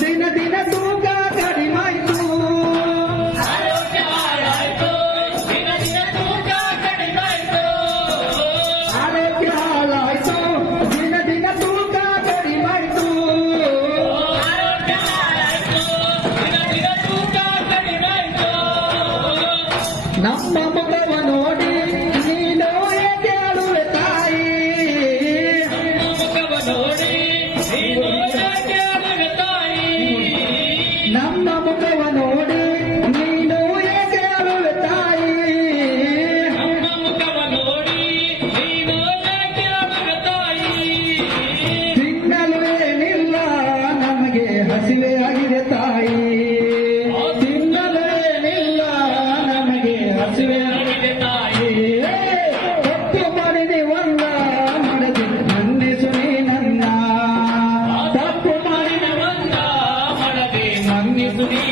ದಿನ ದಿನ ತೂಕ ಕಡಿಮಾಯ್ತು ಆರೋಗ್ಯ ಹಾಳಾಯ್ತು ದಿನ ದಿನ ತೂಕ ಕಡಿಮಾಯ್ತು ಆರೋಗ್ಯ ಹಾಳಾಯ್ತು ದಿನ ದಿನ ತೂಕ ಕಡಿಮಾಯ್ತು ಆರೋಗ್ಯ ಹಾಳಾಯ್ತು ದಿನ ದಿನ ತೂಕ ಕಡಿಮಾಯ್ತು ನಮ್ಮ ಮುಖವ ನೋಡಿ ನೀನು ಏಕೆ ಅಳುವೆ ತಾಯಿ ನಮ್ಮ ಮುಖವ ನೋಡಿ ನೀನು ಏಕೆ ಅಳುವೆ ತಾಯಿ ನಮ್ಮ ಮುಖವ ನೋಡಿ ನೀನು ಏಕೆ ಅಳುವೆ ತಾಯಿ ನಮ್ಮ ಮುಖವ ನೋಡಿ ನೀನು ಏಕೆ ಅಳುವೆ ತಾಯಿ ತಿನ್ನಲು ಏನಿಲ್ಲ ನಮಗೆ ಹಸಿವೆ ಆಗಿದೆ ತಾಯಿ ತಿನ್ನಲು ಏನಿಲ್ಲ ನಮಗೆ ಹಸಿವೆ ಆಗಿದೆ ತಾಯಿ ತಪ್ಪು ಮಾಡಿದೆ ಒಂದ ಮಾಡದೆ ನಂದಿಸು ನೀ ನನ್ನ ತಪ್ಪು ಮಾಡಿದೆ ಒಂದ ಮಾಡದೆ ನಂದಿಸು ನೀ